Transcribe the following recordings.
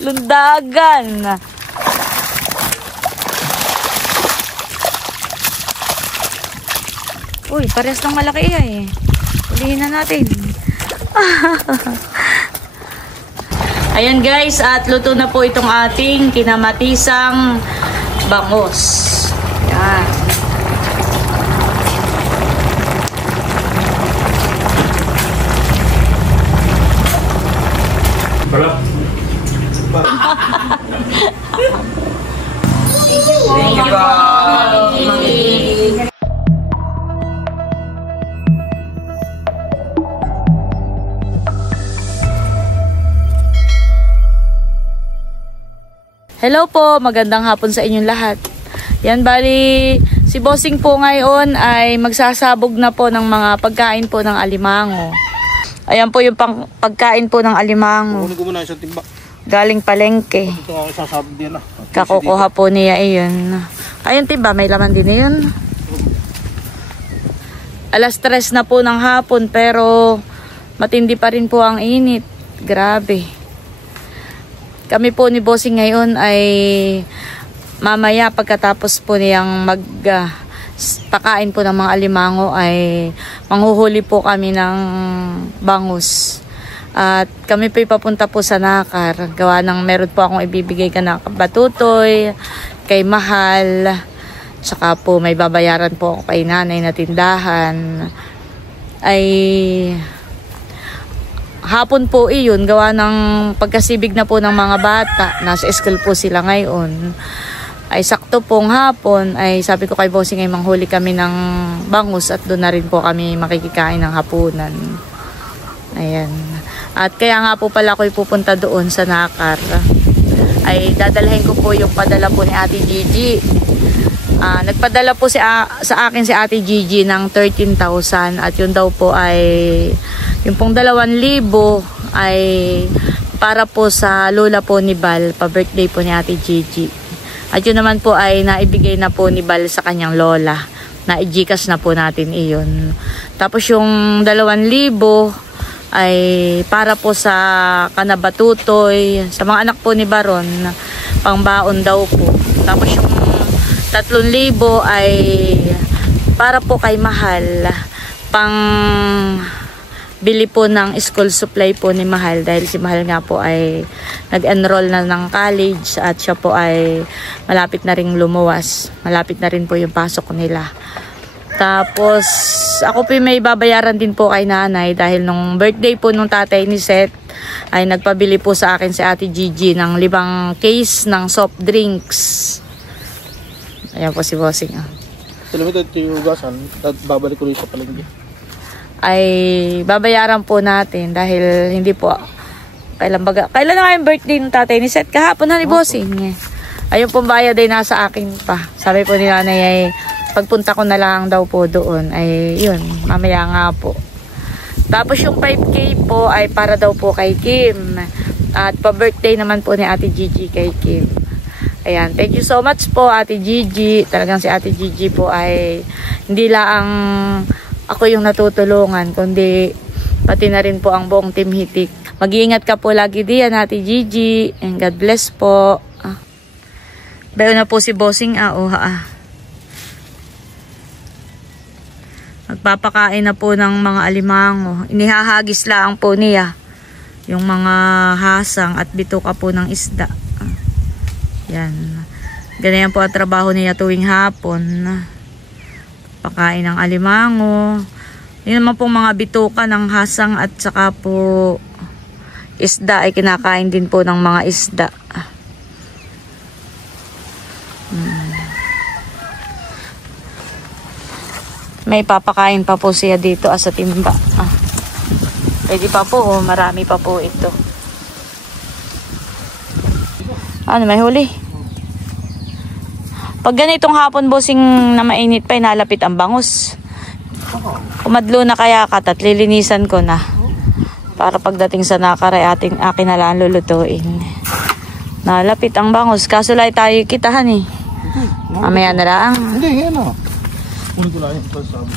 Lundagan. Uy, parehas ng malaki eh. Ulihin na natin. Ayan guys, at luto na po itong ating kinamatisang bangus. Ayan. Thank you po. Hello po, magandang hapon sa inyong lahat. Yan, bali, si Bossing po ngayon ay magsasabog na po ng mga pagkain po ng alimango. Ayan po yung pagkain po ng alimango. Kunin ko muna isang timba. Galing palengke. Ito ako isasabog din Kakukuha po niya iyon. Ayun timba, may laman din yun. Alas 3 na po ng hapon pero matindi pa rin po ang init. Grabe. Kami po ni Bossing ngayon ay mamaya pagkatapos po niyang pakain po ng mga alimango ay manghuhuli po kami ng bangus. At kami po papunta po sa Nakar. Gawa ng meron po akong ibibigay ka na batutoy, kay Mahal. Tsaka po may babayaran po ako kay nanay na tindahan. Ay hapon po iyon, gawa ng pagkasibig na po ng mga bata. Nasa school po sila ngayon. Ay sakto pong hapon, ay sabi ko kay Bossing ay manghuli kami ng bangus at doon na rin po kami makikikain ng hapunan. Ayan. At kaya nga po pala ako'y pupunta doon sa Nakar. Ay dadalhin ko po yung padala po ni Ate Gigi. Nagpadala po sa akin si Ate Gigi ng 13,000 at yun daw po ay yung pong 2,000 ay para po sa lola po ni Bal, pa-birthday po ni Ate Gigi. At yun naman po ay naibigay na po ni Bal sa kanyang lola. Na-i-Gcash na po natin iyon. Tapos yung 2,000 ay para po sa kanabatutoy, sa mga anak po ni Baron, pangbaon daw po. Tapos yung 3,000 ay para po kay Mahal, pang bili po ng school supply po ni Mahal dahil si Mahal nga po ay nag-enroll na ng college at siya po ay malapit na ring lumuwas. Malapit na rin po yung pasok nila. Tapos ako po may babayaran din po kay nanay dahil nung birthday po nung tatay ni Seth ay nagpabili po sa akin si Ate Gigi ng 5 case ng soft drinks. Ayan po si Bossing. Salamat ito yung ugasan. Babalik ko rin sa palengke. Ay babayaran po natin dahil hindi po kailan na nga yung birthday ng tatay ni Seth kahapon na ni Bossing. Ayun pong bayad ay nasa akin pa. Sabi po ni nanay ay pagpunta ko na lang daw po doon ay yun mamaya nga po. Tapos yung 5K po ay para daw po kay Kim at pa birthday naman po ni Ate Gigi kay Kim. Ayan, thank you so much po Ate Gigi. Talagang si Ate Gigi po ay hindi lang ako yung natutulungan, kundi pati na rin po ang buong Team Hitik. Mag-iingat ka po lagi diyan, Ate Gigi. And God bless po. Bayo na po si Bossing. Magpapakain na po ng mga alimango. Inihahagis lang po niya yung mga hasang at bituka po ng isda. Yan. Ganyan po ang trabaho niya tuwing hapon. Pakain ng alimango. Yun naman pong mga bituka ng hasang at saka po isda ay kinakain din po ng mga isda. May papakain pa po siya dito sa timba. Pwede pa po, marami pa po ito. Ano, may huli? Pag ganitong hapon, Bossing, na mainit pa, nalapit ang bangus. Kumadlo na kaya at lilinisan ko na. Para pagdating sa Nakar ay akin na lang lulutuin. Nalapit ang bangus. Kaso lang tayo kitahan eh. Mamaya na lang. Hindi, yan o. Ulit ko lang yung pasabi.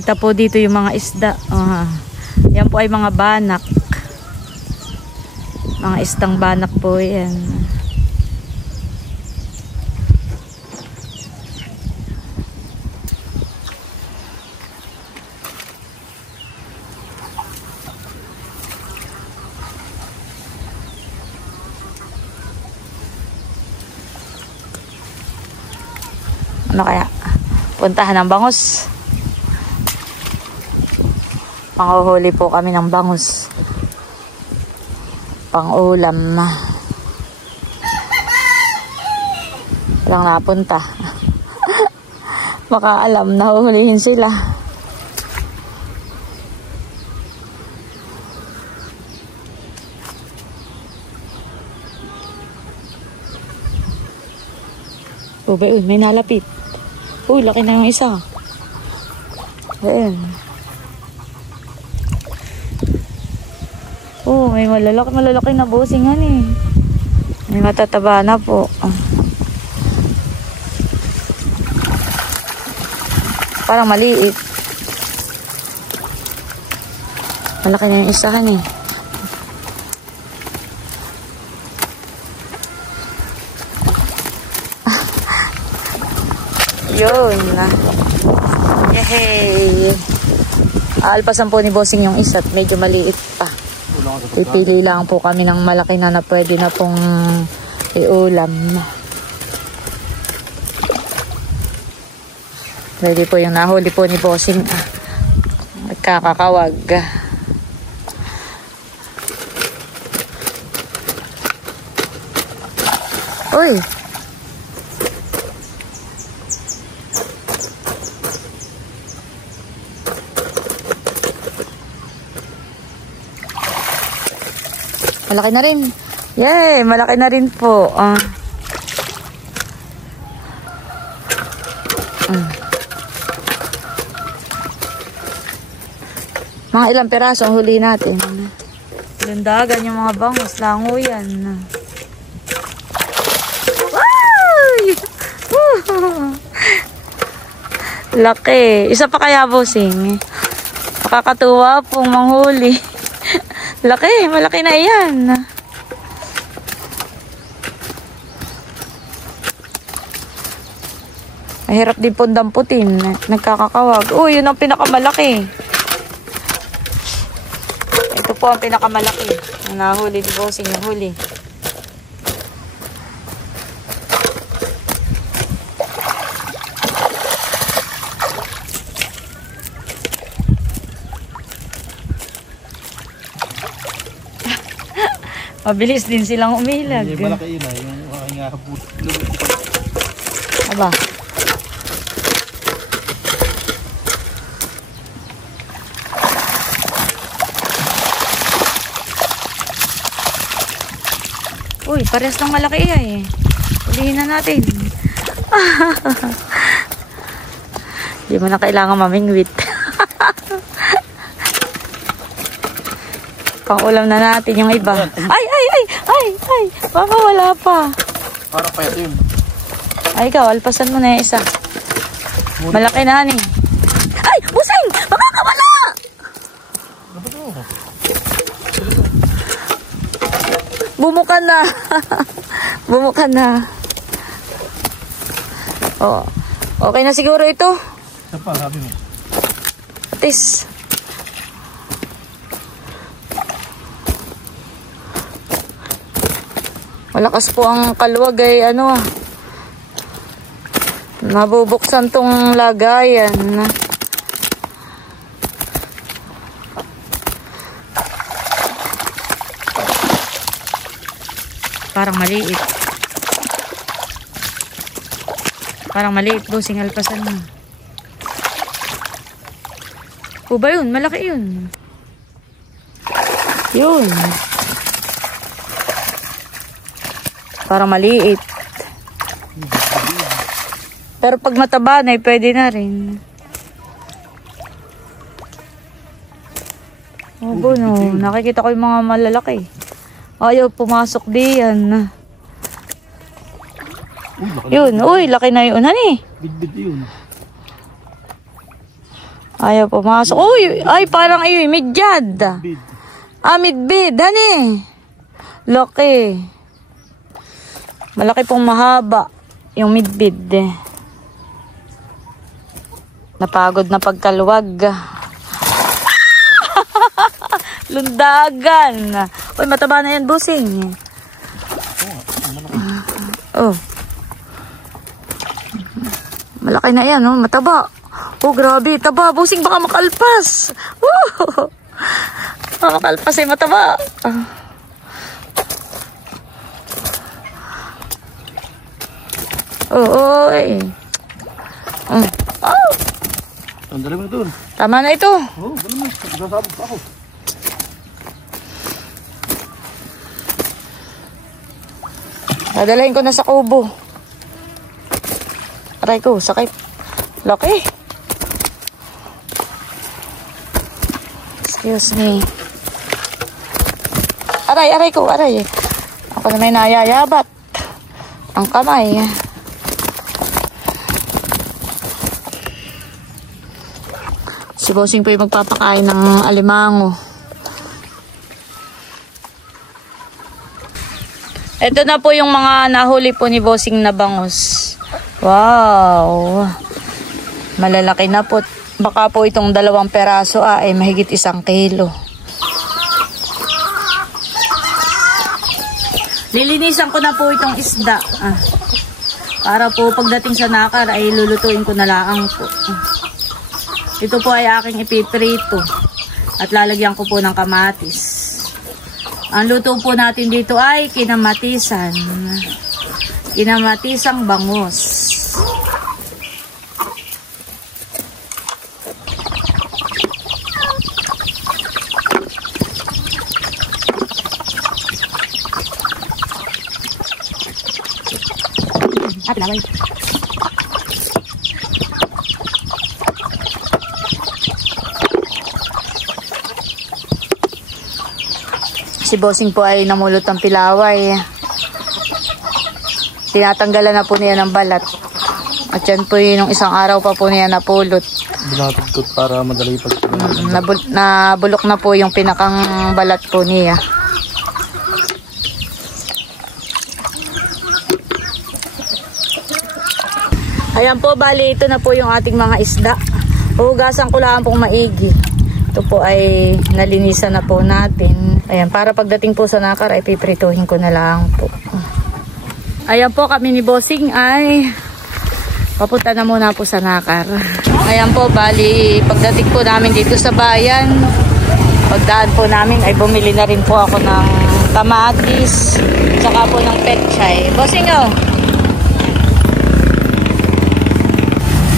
Nakikita po dito yung mga isda. Yan po ay mga banak. Mga istang banak po yan. Ano kaya? Puntahan ng bangus. Panguhuli po kami ng bangus. Pang-ulam. Walang napunta. Baka alam, nahuhulihin sila. Uy, may nalapit. Uy, laki na yung isa. Ayan. Oh, may malalaki na bosingan eh. May matataba na po. Parang maliit. Malaki na yung isahan eh. Yun. Yehey. Alpasan po ni bossing yung isa at medyo maliit pa. Pipili lang po kami ng malaki na pwede na pong iulam. Pwede po yung nahuli po ni bossing. Nagkakakawag. Uy! Malaki na rin. Yay! Malaki na rin po. Mga ilang peraso ang huli natin. Lundagan yung mga bangus. Lango yan. Laki. Isa pa kaya bossing? Makakatuwa pong manghuli. Laki, malaki na yan. Mahirap din pong damputin. Nagkakakawag. Uy, yun ang pinakamalaki. Ito po ang pinakamalaki. Ang nahuli di bossing, yung huli. Mabilis din silang umilag. Hindi malaki yun ah. Yung aking habut. Aba. Uy, parehas ng malaki eh. Ulihin na natin. Hindi mo na kailangan mamingwit. Pang-ulam na natin yung iba. Ay! Baka wala pa. Parang pa yun. Ay, ikaw, alpasan mo na yung isa. Malaki na ni. Ay! Busing! Makakawala! Bumukan na. Bumukan na. Oh. Okay na siguro ito. Ito pa, sabi mo. Atis. Malakas po ang kaluwag ay nabubuksan tong lagayan. Parang maliit. Parang maliit, bossing, alpasan mo. O ba yun? Malaki yun. Yun. Parang maliit. Pero pag mataba na, pwede na rin. O no, nakikita ko yung mga malalaki. Ayaw, pumasok diyan. Yun, uy, laki na yun. Hani? Bidbid yun. Ayaw pumasok. Uy! Ay, parang ayoy, midyad. Bid. Ah, midbid. Hani? Laki. Malaki pong mahaba. Yung midbid. Napagod na pagkaluwag. Lundagan. Uy, mataba na yan, busing. Oh. Malaki na yan, oh. Mataba. Oh, grabe. Taba. Busing, baka makalpas. Woo! Baka makalpas ay mataba. Oo, eh. Oh. Sandali mo doon. Tama na ito. Oo, gano'n mo. Sasabog pa ako. Dadalahin ko na sa kubo. Aray ko, sakit. Laki. Excuse me. Aray ko, aray. Ako na may nayayabat. Ang kamay. Si Bossing po yung magpapakain ng alimango. Ito na po yung mga nahuli po ni Bossing na bangus. Wow! Malalaki na po. Baka po itong 2 peraso ay mahigit 1 kilo. Lilinisan ko na po itong isda. Para po pagdating sa nakar ay lulutuin ko na lang po. Ito po ay aking ipiprito. At lalagyan ko po ng kamatis. Ang luto po natin dito ay kinamatisan. Kinamatisang bangus. Pinaway. Si Bossing po ay namulot ng pilaway. Tinatanggalan na po niya ng balat. At yan po yung isang araw pa po niya napulot. Binatagkot para madali pag... Nabulok na po yung pinakang balat po niya. Ayan po, bali ito na po yung ating mga isda. Hugasan ko lang pong maigi. Ito po ay nalinisan na po natin. Ayan, para pagdating po sa nakar ay piprituhin ko na lang po. Ayan po, kami ni Bossing ay papunta na muna po sa nakar. Ayan po, bali pagdating po namin dito sa bayan, pagdaan po namin ay bumili na rin po ako ng kamatis, tsaka po ng pechay. Bossing, oh!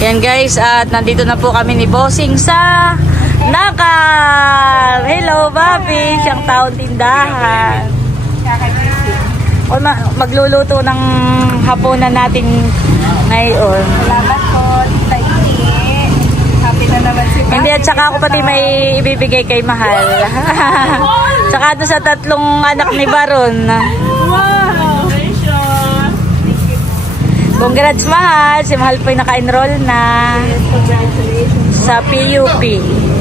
Yan guys, at nandito na po kami ni Bossing sa nakar. Hello, Bobby, siyang taon tindahan. O, magluluto ng hapunan natin ngayon. Salamat po, Tita Iki. Happy na naman si Bobby. Hindi, at saka ako pati may ibibigay kay Mahal. Saka doon sa 3 anak ni Baron. Wow! Congrats, Mahal. Si Mahal po yung naka-enroll na Congratulations. sa PUP.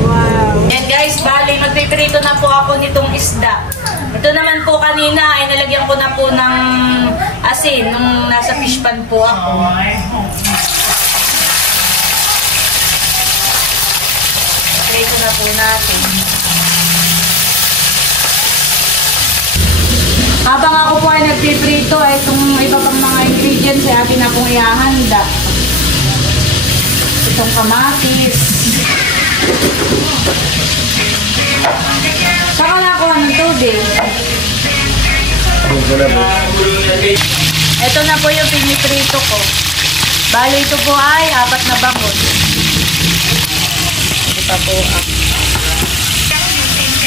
Wow. And guys, bali, magpiprito na po ako nitong isda. Ito naman po kanina ay nalagyan ko na po ng asin nung nasa fish pan po ako. Prito na po natin. Habang ako po ay nagpiprito, ay itong iba pang mga ingredients ay atin na pong ihahanda. Itong kamatis. Saka na ako ng tubig. Ito na po yung piniprito ko. Bali ito po ay 4 na bangus. Ito pa po.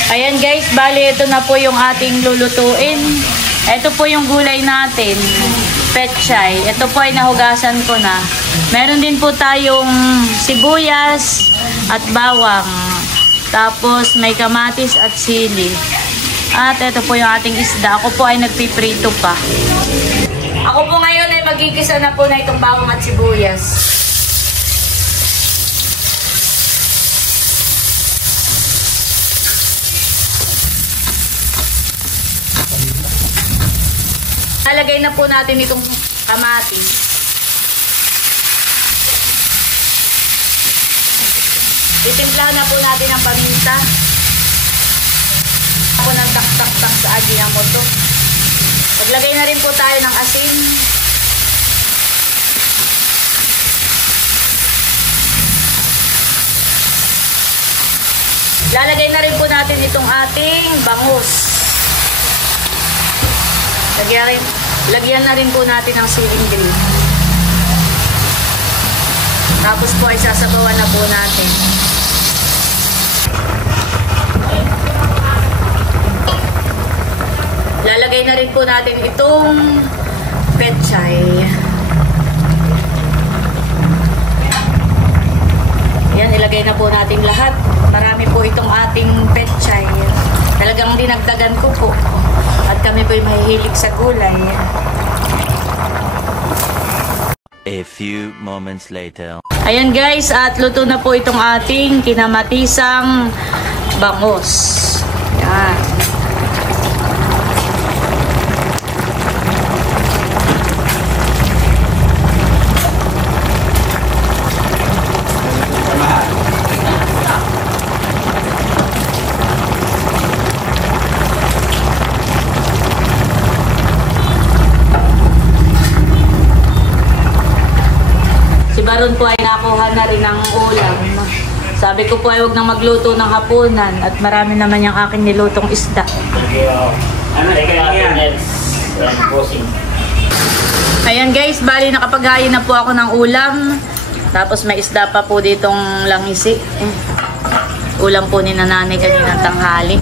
Ayan guys, bali ito na po yung ating lulutuin. Ito po yung gulay natin. Pechay. Ito po ay nahugasan ko na. Meron din po tayong sibuyas at bawang. Tapos may kamatis at sili. At ito po yung ating isda. Ako po ay nagpiprito pa. Ako po ngayon ay magigisa na po na itong bawang at sibuyas. Lalagay na po natin itong kamatis. Titimplahan na po natin ang paminta. Ako ng tak-tak-tak sa Ajinomoto. Maglagay na rin po tayo ng asin. Lalagay na rin po natin itong ating bangus. Lagyan na rin po natin ng siling green. Tapos po ay sasabawan na po natin. Lalagay na rin po natin itong pechay. Yan, ilagay na po natin lahat. Marami po itong ating pechay. Talagang dinagdagan ko po. At kami po ay mahihilig sa gulay. A few moments later. Ayan guys, at luto na po itong ating kinamatisang bangus. Yan. Baron po ay nakuha na rin ang ulam. Sabi ko po ay huwag nang magluto ng hapunan at marami naman yung aking nilutong isda. Ayan guys, bali nakapaghain na po ako ng ulam. Tapos may isda pa po ditong langisi. Ulam po ni nanay kanina tanghali.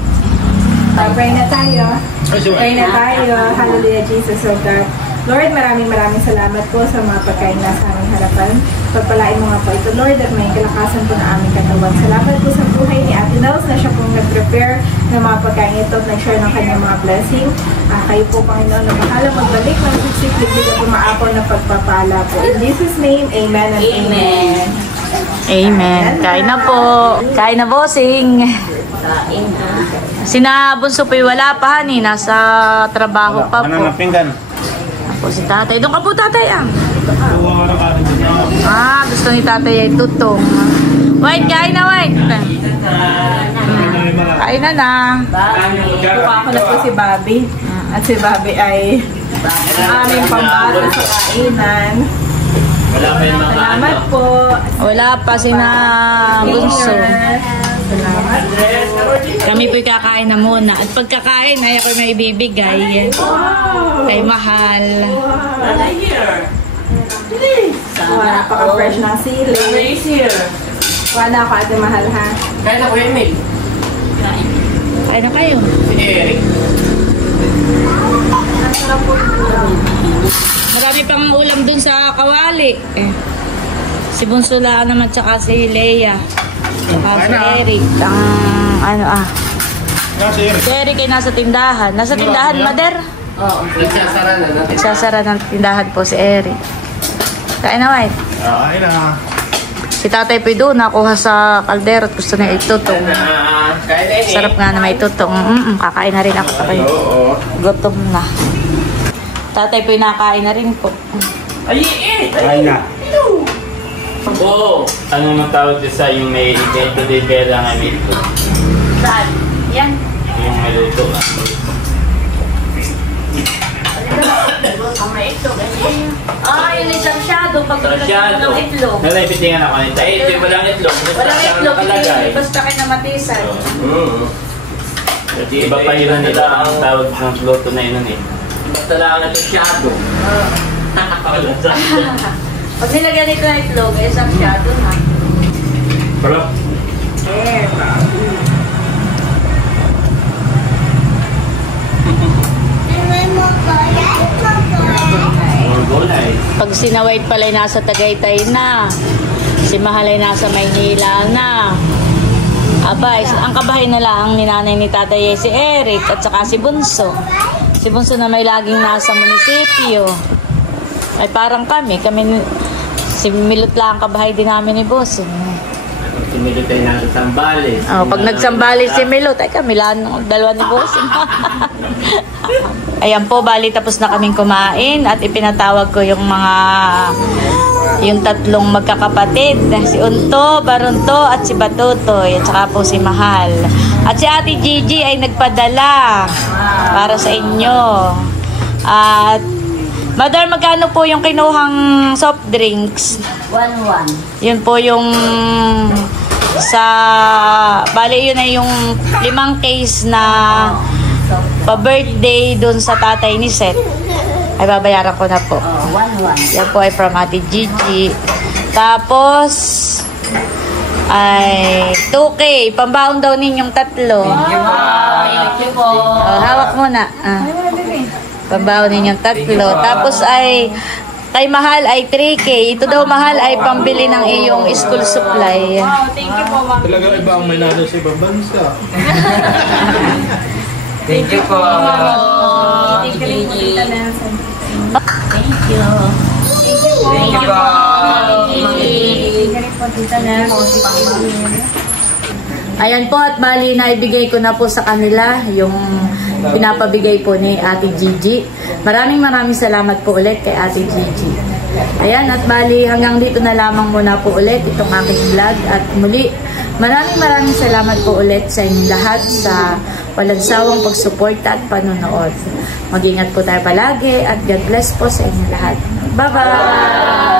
Pray na tayo. Pray na tayo. Hallelujah, Jesus, O God. Lord, maraming salamat po sa mga pagkain na sa aming harapan. Pagpalain mo nga po ito, Lord, at may kalakasan po na aming katawan. Salamat po sa buhay ni Ate Nels na siya pong nag-prepare ng mga pagkain ito at nag-share ng kanyang mga blessing. Kayo po, Panginoon, na bahala magbalik ng siksik-liglig at umaapaw na pagpapala po. In Jesus' name, amen and amen. Amen. Kain na po. Kain na, bossing. Sina Bunso po wala pa, hani. Nasa trabaho pa po. Ano na pinggan? Ako si tatay. Doon ka po, tatay, ah. Gusto ni tatay ay tutong. White, kain na, White. Kain na na. Buka ko na po si Bobby. At si Bobby ay aming pambata sa kainan. Salamat po. Wala pa sina Bunso. Salamat. Kami po'y kakain na muna. At pagkakain ay ako may ibibigay. Ay mahal. Napaka-fresh ng sili. Wala ako, Ate Mahal, ha? Kaya na ko yan, Mil. Kain na kayo. Si Eric. Marami pang ulam dun sa kawali. Si Bunso lang naman tsaka si Leia. Tsaka si Eric. Si Eric. Si Eric ay nasa tindahan. Nasa tindahan, Mader? Oo. Nagsasara na natin. Nagsasara ng tindahan po si Eric. Kain na, White. Ay na. Si tatay po doon, nakuha sa kaldero at gusto niya itutong. Sarap nga na may tutong. Kakain na rin ako pa kayo. Gutom na. Tatay po nakain na rin po. Ay na. Oo. Ano nang tawag sa yung may ito de vera nga may ito? Saan? Yan. Yung may luto. May itlog. Yung isang shadow. Pag Masyado. ng itlog. Nalaipitingan ako nito. Ito yung walang itlog. Walang itlog. Nakalagay. Basta kayo namatisan. Iba pa yun nila ang tawag ng luto na yun eh. Basta lang ito shadow. Pag nilagyan ito ng itlog, isang shadow na. Pero? Pag sinawait pala ay nasa Tagaytay na, si Mahal ay nasa Maynila na. Abay, ang kabahay na lang ni nanay ni tatay ay si Eric at saka si Bunso. Si Bunso na may laging nasa munisipyo. Ay parang kami si Milot lang ang kabahay din namin ni Bossing. Si Milot ay nasa Sambales. Pag nagsambali si Milot, ay kami lang dalawa ni Bossing. Ayan po, bali tapos na kaming kumain at ipinatawag ko yung tatlong magkakapatid, si Unto, Barunto at si Batutoy, at saka po si Mahal. At si Ate Gigi ay nagpadala para sa inyo. At Mother, magkano po yung kinuhang soft drinks? 1-1. Yun po yung bali yun ay yung 5 case na pa-birthday dun sa tatay ni Seth. Ay babayaran ko na po. 1-1. Yan po ay from Ate Gigi. Tapos ay 2K, pambaon daw ninyong 3. Thank you po. Hawak mo na. Pambaon ninyong 3. Tapos ay kay Mahal ay 3K. Ito daw Mahal ay pambili ng iyong school supply. Thank you po, Ma'am. Talaga iba ang may nado sa ibang bansa. Thank you po. Thank you rin po, Tita Nelson. Thank you. Thank you po. Thank you po. Thank you rin po, Tita Nelson. Ayan po, at bali na ibigay ko na po sa kanila yung pinapabigay po ni Ate Gigi. Maraming salamat po ulit kay Ate Gigi. Ayan, at bali hanggang dito na lamang muna po ulit itong aking vlog. At muli, maraming salamat po ulit sa inyong lahat sa walang sawang pagsuporta at panonood. Mag-ingat po tayo palagi at God bless po sa inyong lahat. Bye-bye!